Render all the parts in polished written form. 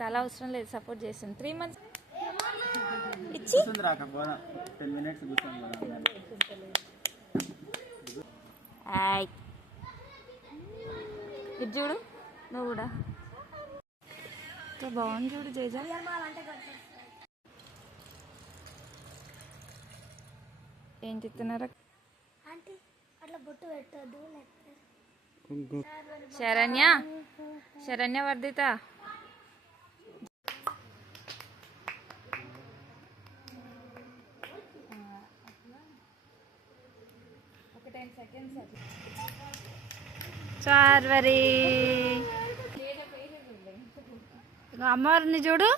తల అవసరం లేదు, సపోర్ట్ చేస్తుంది. 3 months ఇచ్చి 10 minutes ఇది చూడు, నువ్వు కూడా బాగుంది చూడు జేజ. ఏం చెప్తున్నారా? శరణ్య, శరణ్య వర్ధిత చార్వరి అమ్మవారిని చూడు.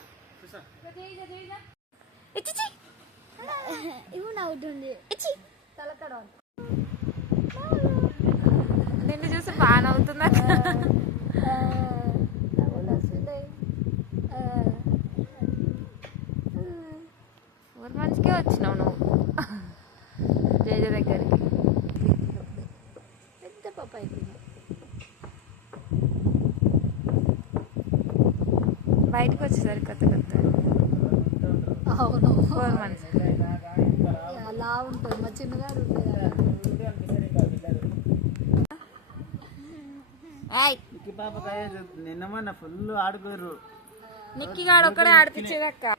నిన్ను చూసి బాగా నవ్వుతున్నా. 4 monthsకే వచ్చినావు నువ్వు జేజ దగ్గరికి. పెద్ద పాప అయిపోయింది. బయటకు వచ్చేసరికి కొత్త అవును 4 months అలా ఉంటుంది. మా చిన్నగాడు నిన్నమన్నా ఫుల్ ఆడుకోరు. నిక్కిగాడు ఒక్కడే ఆడిపించేదక్క.